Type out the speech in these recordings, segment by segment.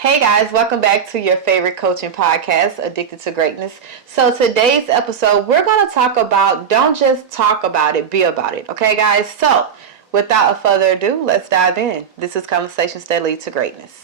Hey guys, welcome back to your favorite coaching podcast, Addicted to Greatness. So today's episode, we're going to talk about don't just talk about it, be about it. Okay guys? So without further ado, let's dive in. This is Conversations That Lead to Greatness.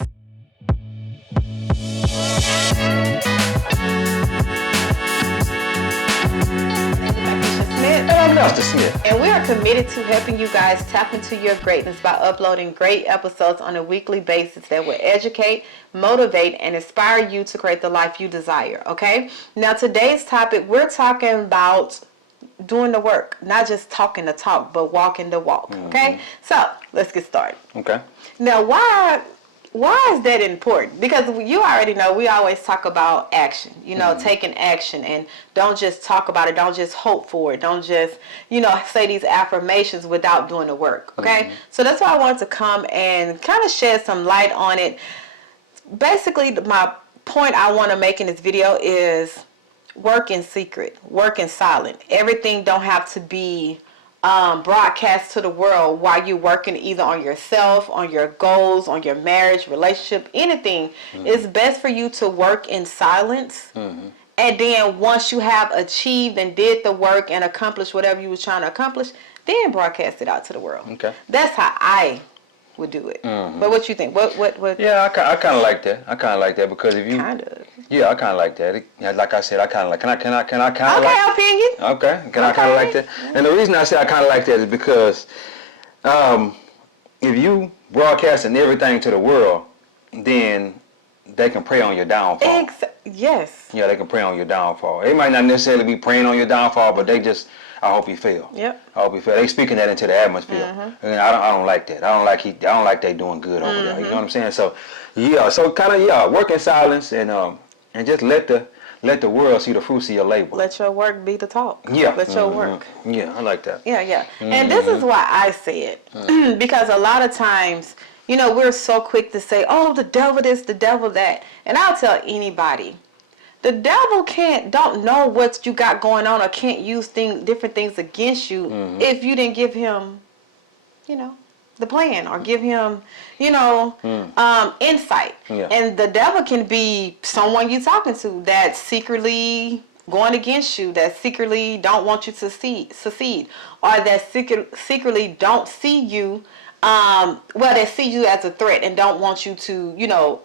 I'm Mr. Smith. And we are committed to helping you guys tap into your greatness by uploading great episodes on a weekly basis that will educate, motivate, and inspire you to create the life you desire, okay? Now, today's topic, we're talking about doing the work, not just talking the talk, but walking the walk, okay? So, let's get started. Okay. Now, why is that important? Because you already know we always talk about action, taking action, and don't just talk about it, don't just hope for it, don't just, say these affirmations without doing the work, okay? So that's why I wanted to come and kind of shed some light on it. Basically, my point I want to make in this video is work in secret, work in silent. Everything don't have to be broadcast to the world while you're working either on yourself, on your goals, on your marriage, relationship, anything. It's best for you to work in silence. And then once you have achieved and did the work and accomplished whatever you were trying to accomplish, then broadcast it out to the world. Okay. That's how I would do it. But what you think? What? Yeah, I kind of like that. I kind of like that because if you Kind of. Yeah, I kind of like that. Like I said, I kind of like. Can I kind of Okay, like? opinion. Okay. Can I kind of like that? And the reason I say I kind of like that is because, if you broadcasting everything to the world, then they can prey on your downfall. Yes. Yeah, they can prey on your downfall. They might not necessarily be preying on your downfall, but they just, I hope you fail. Yep. I hope you fail. They speaking that into the atmosphere, and I don't like that. I don't like they doing good over there. You know what I'm saying? So, yeah. So kind of work in silence and just let the world see the fruits of your labor. Let your work be the talk. Yeah. Let your work. Yeah, I like that. Yeah. And this is why I say it. Because a lot of times, we're so quick to say, oh, the devil this, the devil that. And I'll tell anybody, the devil don't know what you got going on or can't use different things against you if you didn't give him, the plan or give him, insight. Yeah. And the devil can be someone you're talking to that's secretly going against you, that secretly don't want you to succeed, or that secretly don't see you. They see you as a threat and don't want you to,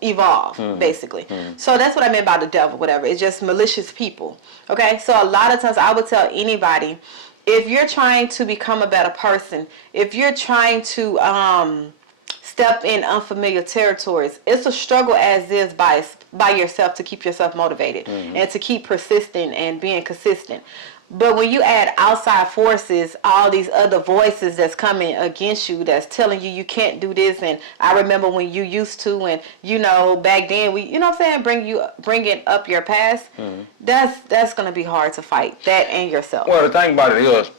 evolve, basically. So that's what I meant by the devil, whatever. It's just malicious people. Okay? So a lot of times I would tell anybody, if you're trying to become a better person, if you're trying to step in unfamiliar territories, it's a struggle as is by yourself to keep yourself motivated and to keep persisting and being consistent. But when you add outside forces, all these other voices that's coming against you, that's telling you can't do this, and I remember when you used to, and back then we, bringing up your past, that's gonna be hard to fight that and yourself. Well, the thing about it is,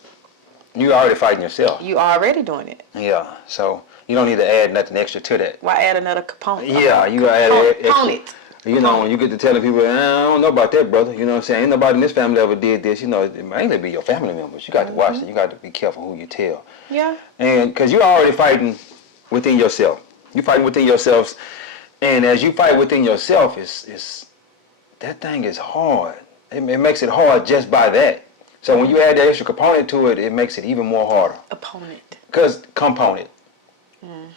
you already fighting yourself. You already doing it. Yeah. So you don't need to add nothing extra to that. Why add another component? Yeah, you gotta add component. When you get to telling people, I don't know about that, brother. You know what I'm saying? Ain't nobody in this family ever did this. It might be your family members. You got to watch it. You got to be careful who you tell. Yeah. And because you're already fighting within yourself. You're fighting within yourselves. And as you fight within yourself, that thing is hard. It makes it hard just by that. So when you add that extra component to it, it makes it even more harder. Opponent. Because component.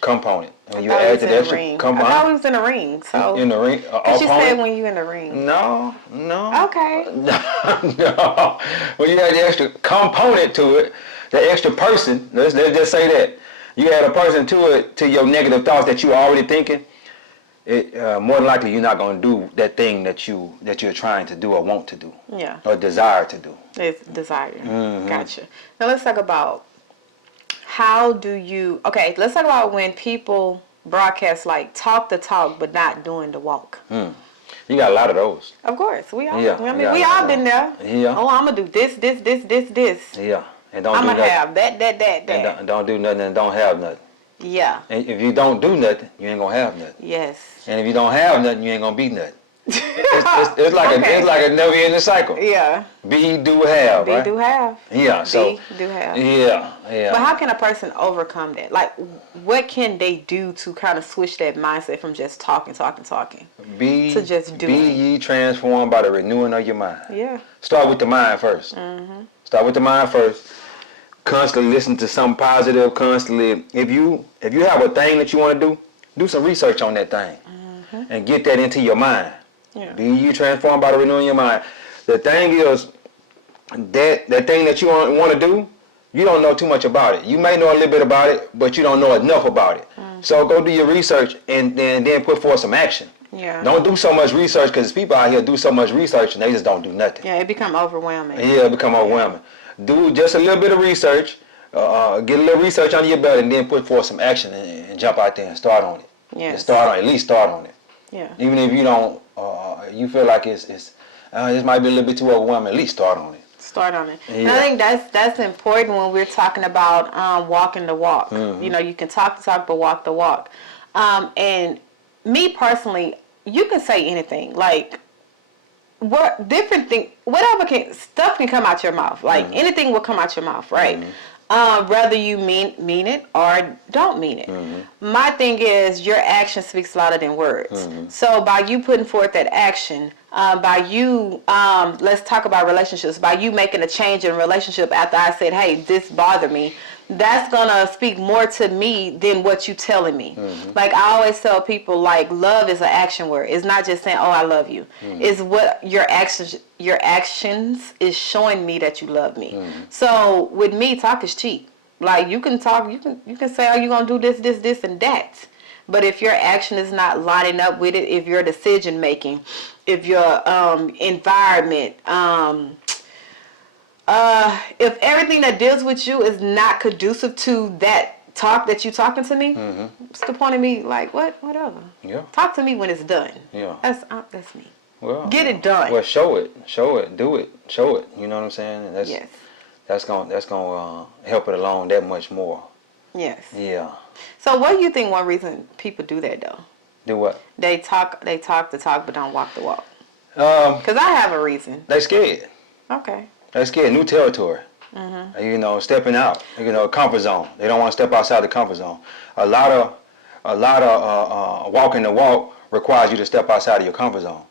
Component. When you add to the extra component. I thought we was in the ring. So in the ring. But you said when you in the ring. No. Okay. No. When you add the extra component to it, the extra person. Let's just say that you add a person to it, to your negative thoughts that you are already thinking. It more than likely you're not going to do that thing that you're trying to do or want to do. Yeah. Or desire to do. It's desire. Gotcha. Now let's talk about. Let's talk about when people broadcast talk the talk but not doing the walk. You got a lot of those. Of course. We all we all been there. Yeah. Oh, I'm going to do this. Yeah. And don't I'm do going to have that. And don't do nothing and don't have nothing. Yeah. And if you don't do nothing, you ain't going to have nothing. Yes. And if you don't have nothing, you ain't going to be nothing. It's like Okay. it's like a never ending cycle. Yeah. Be, do, have, Be, right? do, have. Yeah. So Be, do, have. yeah, yeah. But how can a person overcome that? Like, what can they do to kind of switch that mindset from just talking Be to just be doing? ye transformed by the renewing of your mind. Yeah. Start with the mind 1st. Start with the mind first. Constantly listen to something positive. Constantly, if you have a thing that you want to do some research on that thing, and get that into your mind. Yeah. Be you transformed by the renewing your mind. The thing is that thing that you want to do, you don't know too much about it. You may know a little bit about it, but you don't know enough about it. So go do your research and then put forth some action. Yeah. Don't do so much research because people out here do so much research and they just don't do nothing. Yeah, it become overwhelming. Yeah, it become overwhelming. Do just a little bit of research, get a little research under your belt, and then put forth some action and jump out there and start on it. Yes. And start on, at least start on it. Yeah. Even if you don't, you feel like this might be a little bit too overwhelming, at least start on it. Start on it. Yeah. And I think that's important when we're talking about walking the walk. You know, you can talk the talk, but walk the walk. And me personally, you can say anything. Like, what different thing, whatever stuff can come out your mouth. Like anything will come out your mouth, right? Whether you mean it or don't mean it. My thing is your action speaks louder than words. So by you putting forth that action, by you, let's talk about relationships, by you making a change in a relationship after I said, hey, this bothered me, that's gonna speak more to me than what you telling me. Like I always tell people, like, love is an action word. It's not just saying, oh, I love you. It's what your actions is showing me that you love me. So with me, talk is cheap. Like you can talk, you can say, oh, you're gonna do this and that. But if your action is not lining up with it, if your decision making, if your environment, if everything that deals with you is not conducive to that talk that you talking to me, what's the point of me? Like whatever. Yeah. Talk to me when it's done. Yeah. That's me. Well, Get it done. Well, show it, do it, show it. You know what I'm saying? And Yes. That's gonna help it along that much more. Yes. Yeah. So what do you think one reason people do that though? Do what? They talk the talk but don't walk the walk. Um, Because I have a reason. they scared. Okay. They scared. New territory. You know, stepping out. You know, comfort zone. They don't want to step outside the comfort zone. A lot of walking the walk requires you to step outside of your comfort zone.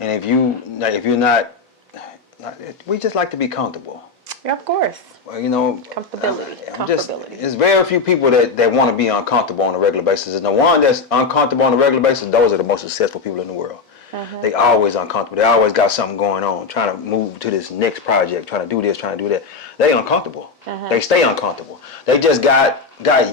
And if you're not, we just like to be comfortable. Yeah, of course. Well, you know, Comfortability. There's very few people that want to be uncomfortable on a regular basis. And the one that's uncomfortable on a regular basis, those are the most successful people in the world. They always uncomfortable. They always got something going on, trying to move to this next project, trying to do this, trying to do that. They uncomfortable. They stay uncomfortable. They just got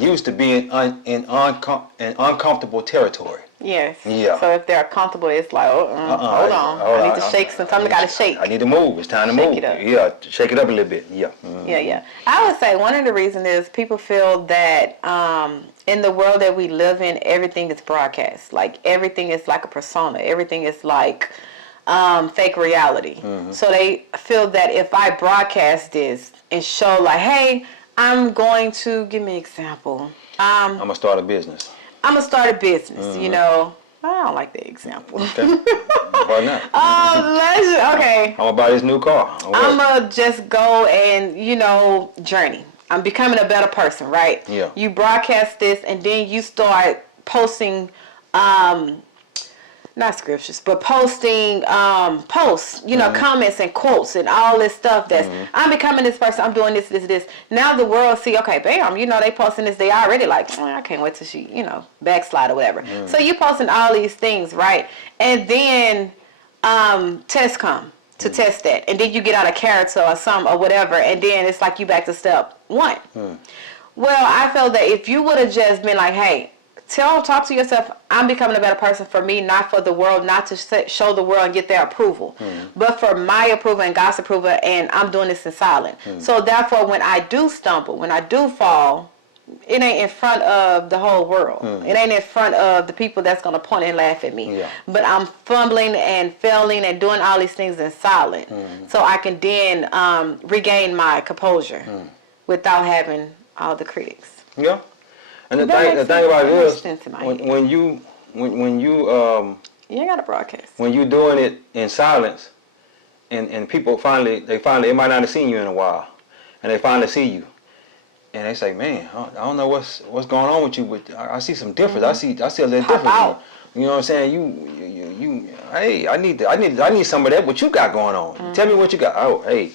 used to being in uncomfortable territory. Yes. Yeah. So if they're comfortable, it's like, hold on. I need to shake something. Got to shake. I need to move. It's time to Shake move. it up. Yeah, shake it up a little bit. Yeah. Yeah. I would say one of the reasons is people feel that in the world that we live in, everything is broadcast. Like everything is like a persona. Everything is like fake reality. So they feel that if I broadcast this and show like, hey, I'm going to, give me an example. I'm gonna start a business. I'm going to start a business, you know. I don't like that example. Okay. Why not? Okay. I'm gonna buy this new car. I'm going to just go and, journey. I'm becoming a better person, right? Yeah. You broadcast this and then you start posting, not scriptures, but posting posts, comments and quotes and all this stuff that's, I'm becoming this person, I'm doing this. Now the world see, okay, bam, they posting this, they already like, I can't wait till she, backslide or whatever. So you posting all these things, right? And then tests come to test that. And then you get out of character or something or whatever, and then it's like you back to step one. Well, I felt that if you would have just been like, hey, talk to yourself, I'm becoming a better person for me, not for the world, not to show the world and get their approval, but for my approval and God's approval, and I'm doing this in silence. So therefore, when I do stumble, when I do fall, it ain't in front of the whole world. It ain't in front of the people that's going to point and laugh at me. Yeah. But I'm fumbling and failing and doing all these things in silence, so I can then regain my composure without having all the critics. Yeah. And the thing about it is, when you You ain't got to broadcast. When you're doing it in silence, and people finally, they might not have seen you in a while, and they finally see you, and they say, man, I don't know what's going on with you, but I see some difference. I see a little difference. out. You know what I'm saying? You. Hey, I need some of that. What you got going on? Tell me what you got. Oh, hey,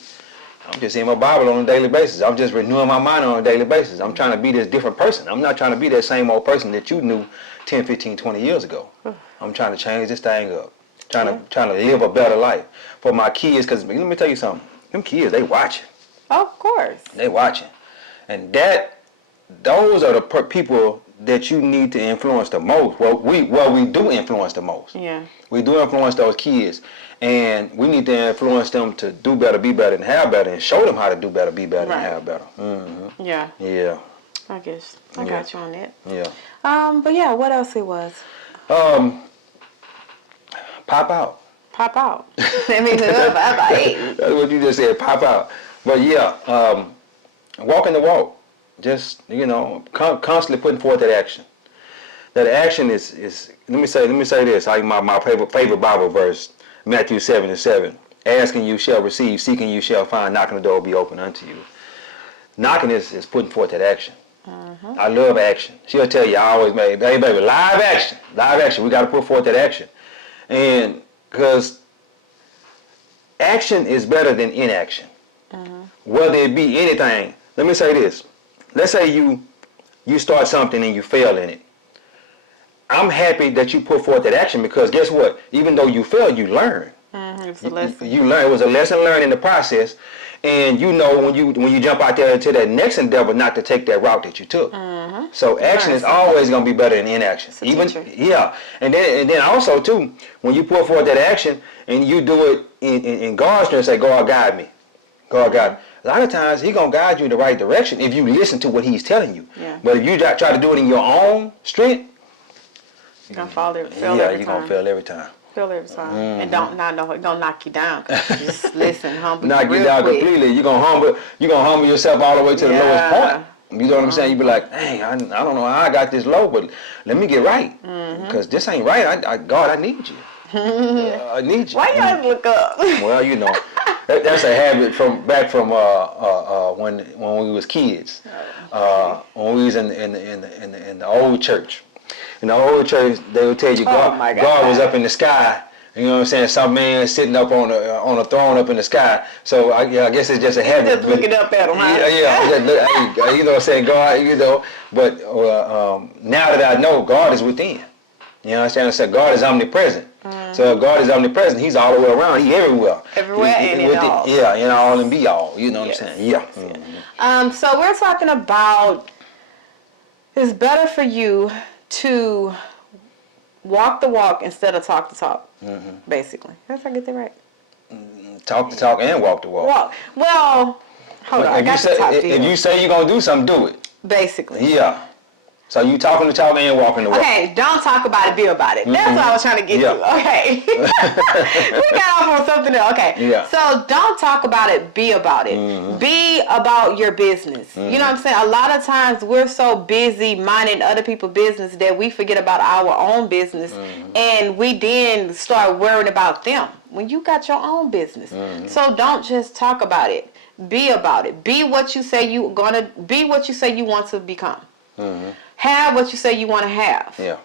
I'm just in my Bible on a daily basis. I'm just renewing my mind on a daily basis. I'm trying to be this different person. I'm not trying to be that same old person that you knew 10, 15, 20 years ago. I'm trying to change this thing up. Trying to live a better life for my kids. Because let me tell you something. Them kids, they watching. Of course. They watching. And those are the people that you need to influence the most. Well, we do influence the most. Yeah. We do influence those kids, and we need to influence them to do better, be better, and have better, and show them how to do better, be better, and have better. Mm-hmm. Yeah. Yeah. I guess I got you on that. Yeah. But yeah, what else it was? Pop out. Pop out. I mean, that's what you just said. Pop out. But yeah, walking the walk. Just constantly putting forth that action. That action is. Let me say this. My favorite Bible verse, Matthew 7:7. Asking you shall receive, seeking you shall find, knocking the door will be open unto you. Knocking is putting forth that action. I love action. She'll tell you, I always make, hey baby, live action. We got to put forth that action. And because action is better than inaction. Whether it be anything. Let me say this. Let's say you start something and you fail in it. I'm happy that you put forth that action because guess what? Even though you failed, you learn. It's a lesson. You learn. It was a lesson learned in the process. And you know when you jump out there into that next endeavor not to take that route that you took. So action is always going to be better than inaction. And then also too, when you put forth that action and you do it in God's strength, say, God guide me. God guide me. A lot of times He's going to guide you in the right direction if you listen to what He's telling you. Yeah. But if you try to do it in your own strength, you're going to fail every you're going to fail every time. Fail every time. And don't know it's going to knock you down. Just listen, humble knock you real down quick. completely. You're going to humble yourself all the way to the lowest point. You know what I'm saying? You be like, dang, I don't know how I got this low, but let me get right. Because this ain't right. God, I need you. I need you. Why you always look up? Well, that's a habit from when we was kids. When we was in the old church. In the old church, they would tell you God was up in the sky. You know what I'm saying? Some man sitting up on a throne up in the sky. So I guess it's just a habit. Just looking up at him, huh? Yeah. You know what I'm saying? God, But now that I know, God is within. You know what I'm saying? I said God is omnipresent. So if God is omnipresent, He's all the way around. He's everywhere. Everywhere and in all. Yeah, in all and be all. You know what I'm saying? Yeah. So we're talking about it's better for you to walk the walk instead of talk the talk. Basically. Did I get that right? Talk the talk and walk the walk. Well, hold on. If you say you're going to do something, do it. Basically. Yeah. So you talking the talk and walking the walk. Okay, don't talk about it, be about it. That's what I was trying to get to. Okay. We got off on something else. Okay. Yeah. So don't talk about it, be about it. Be about your business. You know what I'm saying? A lot of times we're so busy minding other people's business that we forget about our own business and we then start worrying about them when you got your own business. So don't just talk about it. Be about it. Be what you say you want to become. Have what you say you want to have. Yeah.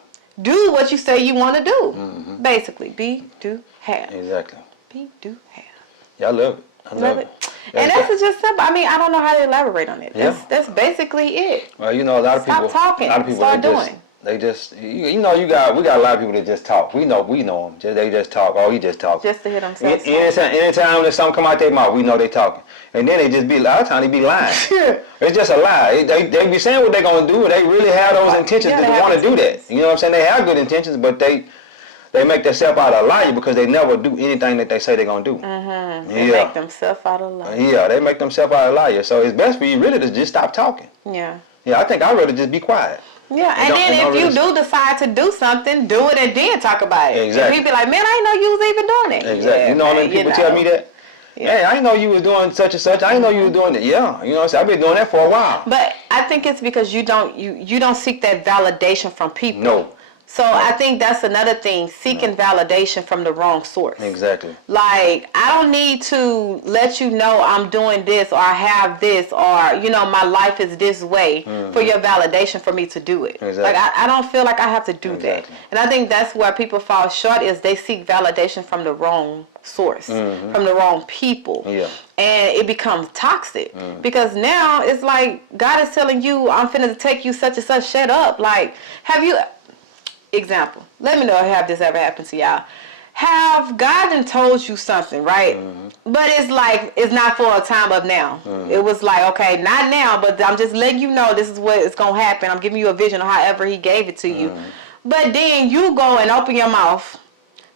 Do what you say you want to do. Basically, be, do, have. Exactly. Be, do, have. Yeah, I love it. I love it. And that's just simple. I mean, I don't know how to elaborate on it. That's basically it. Well, a lot of people. Stop talking. A lot of people. Start doing. They just, we got a lot of people that just talk. We know them. They just talk. Oh, he just talk. Just to hit themselves. Anytime that something come out their mouth, we know they talking. And then they just be, a lot of times they be lying. It's just a lie. They be saying what they're going to do, and they really have those intentions to want to do that. You know what I'm saying? They have good intentions, but they make themselves out a liar because they never do anything that they say they're going to do. They make themselves out a liar. Yeah, they make themselves out a liar. So it's best for you really to just stop talking. Yeah. Yeah, I think I'd rather just be quiet. Yeah, and then if you do decide to do something, do it and then talk about it. Exactly. And we be like, man, I didn't know you was even doing it. Exactly. Yeah, you know how many people tell me that? Yeah. Hey, I didn't know you was doing such and such. I didn't know you was doing it. Yeah, you know what I'm saying? I've been doing that for a while. But I think it's because you don't seek that validation from people. No. So I think that's another thing, seeking validation from the wrong source. Exactly. Like, I don't need to let you know I'm doing this or I have this or, you know, my life is this way for your validation for me to do it. Exactly. Like, I don't feel like I have to do that. And I think that's where people fall short is they seek validation from the wrong source, from the wrong people. Yeah. And it becomes toxic because now it's like God is telling you, I'm finna take you such and such, shut up. Like, have you... Example. Let me know if this ever happened to y'all. Have God done told you something, right? But it's like, it's not for a time of now. It was like, okay, not now, but I'm just letting you know this is what is going to happen. I'm giving you a vision of however he gave it to you. But then you go and open your mouth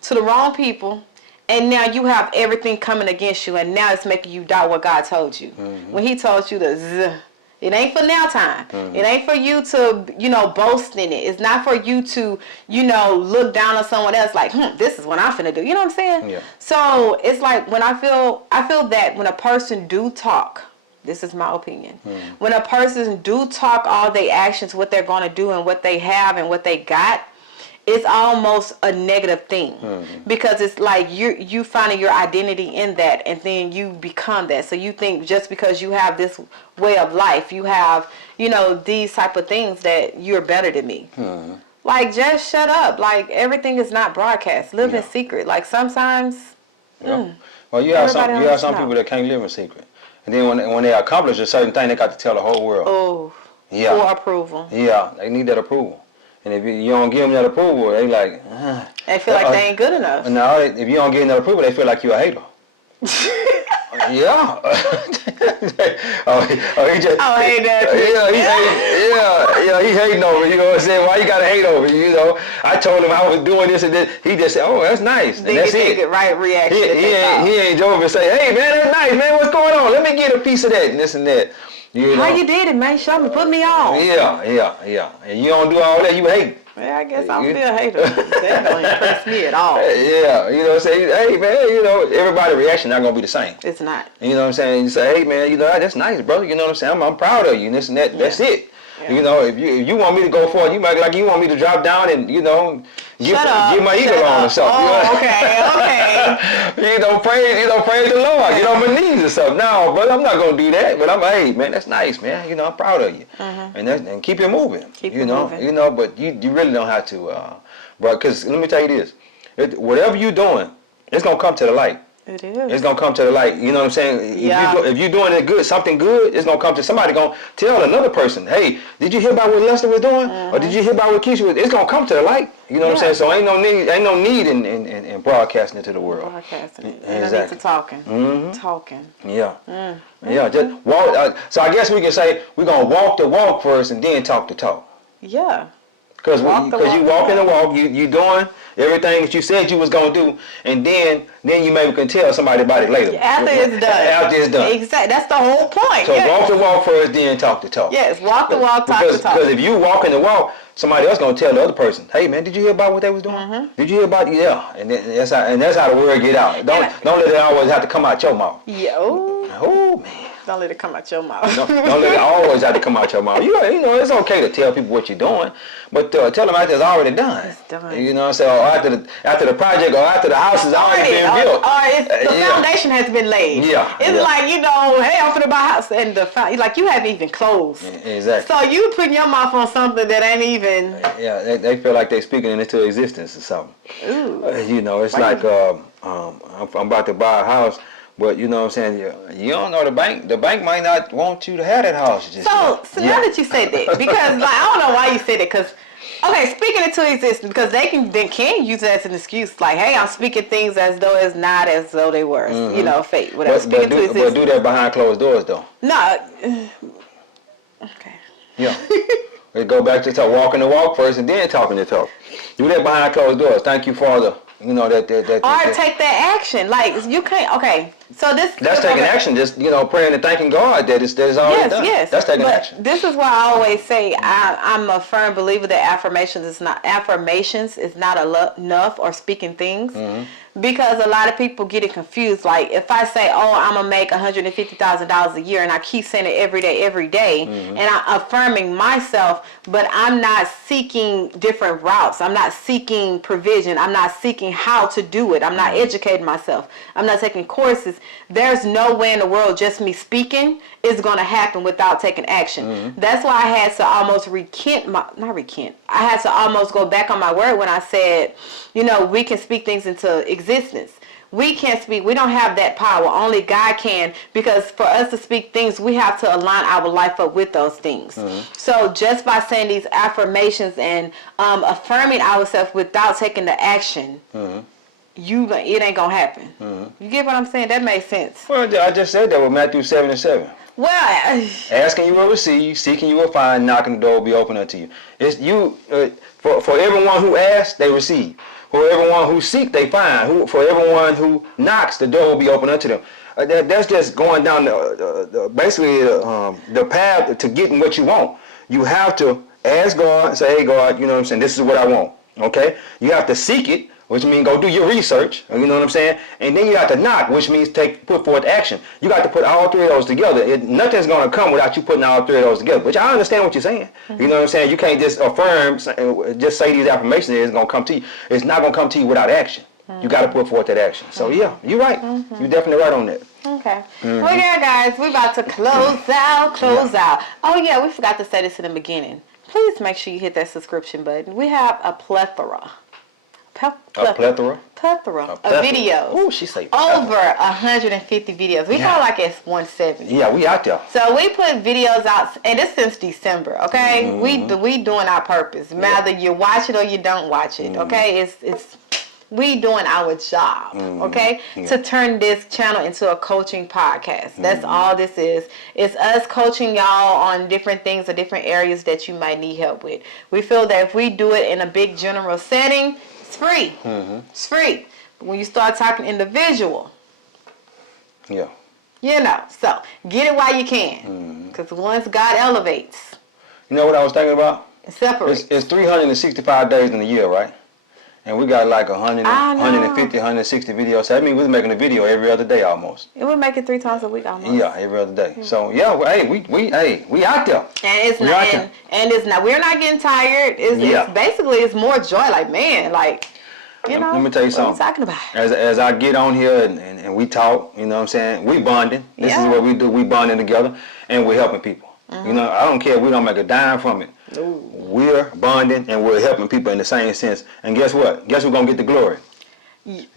to the wrong people, and now you have everything coming against you, and now it's making you doubt what God told you. When he told you to it ain't for now time. It ain't for you to, you know, boast in it. It's not for you to, you know, look down on someone else like, this is what I'm finna do. You know what I'm saying? Yeah. So it's like when I feel that when a person do talk, this is my opinion. When a person do talk all their actions, what they're going to do and what they have and what they got, it's almost a negative thing because it's like you finding your identity in that, and then you become that. So you think just because you have this way of life, you have, you know, these type of things that you're better than me. Like, just shut up. Like, everything is not broadcast. Live in secret. Like, sometimes. Well, you have some people that can't live in secret, and then when they accomplish a certain thing, they got to tell the whole world. Oh. Yeah. For approval. Yeah, they need that approval. And if you don't give them that approval, they like... They feel like they ain't good enough. No, if you don't give them that approval, they feel like you're a hater. Yeah. He just... Oh, hate that. He hating over you, you know what I'm saying? Why you gotta hate over you, you know? I told him I was doing this and this. He just said, oh, that's nice. And that's it. Get right reaction. He ain't drove and say, hey, man, that's nice, man. What's going on? Let me get a piece of that and this and that. You know? How you did it, man? Show me. Put me on. Yeah. And you don't do all that, you hate. Yeah, I guess I'm still a hater. That don't impress me at all. Yeah, you know what I'm saying? Hey, man, you know, everybody's reaction not going to be the same. It's not. You know what I'm saying? You say, hey, man, you know, that's nice, brother. You know what I'm saying? I'm proud of you and this and that. That's it. Yeah. You know, if you want me to go forward, you might like you want me to drop down and, you know, get my ego on or something. Oh, okay. praise the Lord. Get on my knees or something. No, brother, I'm not gonna do that. But hey, man, that's nice, man. You know, I'm proud of you. And keep it moving. Keep it moving. You know, but you really don't have to, bro. Because let me tell you this: whatever you're doing, it's gonna come to the light. It is. It's gonna come to the light. You know what I'm saying? Yeah. If you're doing it good, something good, it's gonna come to somebody. Gonna tell another person, hey, did you hear about what Lester was doing, or did you hear about what Keisha was? It's gonna come to the light. You know what I'm saying? So ain't no need in broadcasting it to the world. Broadcasting it. Exactly. Talking. Yeah. Yeah. Just walk. So I guess we can say we're gonna walk the walk first and then talk the talk. Yeah. Because you walking the walk, you doing everything that you said you was gonna do, and then you maybe can tell somebody about it later. After it's done. After it's done. Exactly. That's the whole point. So walk the walk first, then talk the talk. Yes, walk the walk, talk the talk. Because if you walking the walk, somebody else gonna tell the other person, hey man, did you hear about what they was doing? Did you hear about it? Yeah, and that's how the word get out. Don't let it always have to come out your mouth. Oh man. Don't let it come out your mouth. Don't let it always have to come out your mouth. You know, it's okay to tell people what you're doing, but tell them after it's already done. It's done. You know what I'm saying? Or after the project or after the house is already been built. Or the foundation has been laid. Yeah. It's like, you know, hey, I'm finna buy a house, and like you haven't even closed. Exactly. So you putting your mouth on something that ain't even. Yeah, they feel like they're speaking it into existence or something. Ooh. You know, it's like I'm about to buy a house. But you know what I'm saying? You don't know the bank might not want you to have that house. So now that you said that, because like I don't know why you said it, because okay, speaking it to existence, because they can use it as an excuse, like, hey, I'm speaking things as though it's not as though they were, you know, fake, whatever. But do that behind closed doors though. No. Okay. Yeah. We go back to walking the walk first and then talking the talk. Do that behind closed doors. Thank you, Father. You know that. Or take that action. Like you can't. Okay. So this That's taking action. Just praying and thanking God that it's already done. Yes. That's taking But action. this is why I always say I'm a firm believer that affirmations is not enough, or speaking things. Because a lot of people get it confused. Like if I say, "Oh, I'm gonna make $150,000 a year," and I keep saying it every day, and I'm affirming myself, but I'm not seeking different routes. I'm not seeking provision. I'm not seeking how to do it. I'm not educating myself. I'm not taking courses. There's no way in the world just me speaking is gonna happen without taking action. That's why I had to almost I had to almost go back on my word when I said, we can speak things into existence. We can't speak. We don't have that power. Only God can, because for us to speak things, we have to align our life up with those things. So just by saying these affirmations and affirming ourselves without taking the action, it ain't gonna happen. You get what I'm saying? That makes sense. Well, I just said that with Matthew 7:7. Well, Asking you will receive, seeking you will find, knocking the door will be open unto you. It's you. For everyone who asks, they receive. For everyone who seek, they find. For everyone who knocks, the door will be open unto them. That's just going down the path to getting what you want. You have to ask God and say, "Hey God, you know what I'm saying? This is what I want." Okay? You have to seek it, which means go do your research. You know what I'm saying? And then you have to knock, which means put forth action. You got to put all three of those together. Nothing's going to come without you putting all three of those together. Which I understand what you're saying. You know what I'm saying? You can't just affirm, just say these affirmations. It's going to come to you. It's not going to come to you without action. You got to put forth that action. So yeah, you're right. You're definitely right on that. Okay. Well, yeah, guys, we're about to close out. Oh yeah, we forgot to say this in the beginning. Please make sure you hit that subscription button. We have a plethora of videos. Ooh, she say over 150 videos. We feel like it's 170. Yeah, we out there. So we put videos out, and this since December. Okay, we doing our purpose. Whether you watch it or you don't watch it. Okay, it's we doing our job. Okay, to turn this channel into a coaching podcast. That's all this is. It's us coaching y'all on different things or different areas that you might need help with. We feel that if we do it in a big general setting, it's free. It's free. But when you start talking individual, so get it while you can. Because once God elevates, you know what I was thinking about? It separates. It's 365 days in a year, right? And we got like 150, 160 videos. So that means we're making a video every other day almost. It would make it 3 times a week almost. Yeah, every other day. So yeah, we out there. And it's not. We're not getting tired. It's basically it's more joy. Like man, like let me tell you something. What are you talking about? As I get on here and we talk, you know what I'm saying? We bonding. This is what we do. We bonding together and we're helping people. I don't care if we don't make a dime from it. Ooh. We're bonding and we're helping people in the same sense. And guess what? Guess who's gonna get the glory? She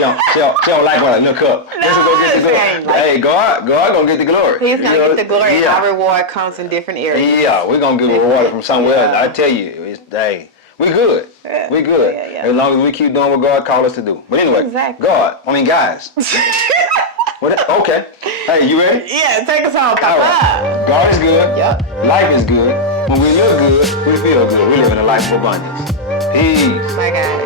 don't like when I look up. Guess who's gonna get the glory? Hey, God gonna get the glory. He's gonna get the glory, and our reward comes in different areas. Yeah, we're gonna get rewarded from somewhere else. I tell you, we good. Yeah. We good. Yeah. As long as we keep doing what God called us to do. But anyway, guys. Okay. Hey, you ready? Yeah, take us home, Papa. Right. God is good. Yep. Life is good. When we look good, we feel good. We live in a life of abundance. Peace. Bye, guys.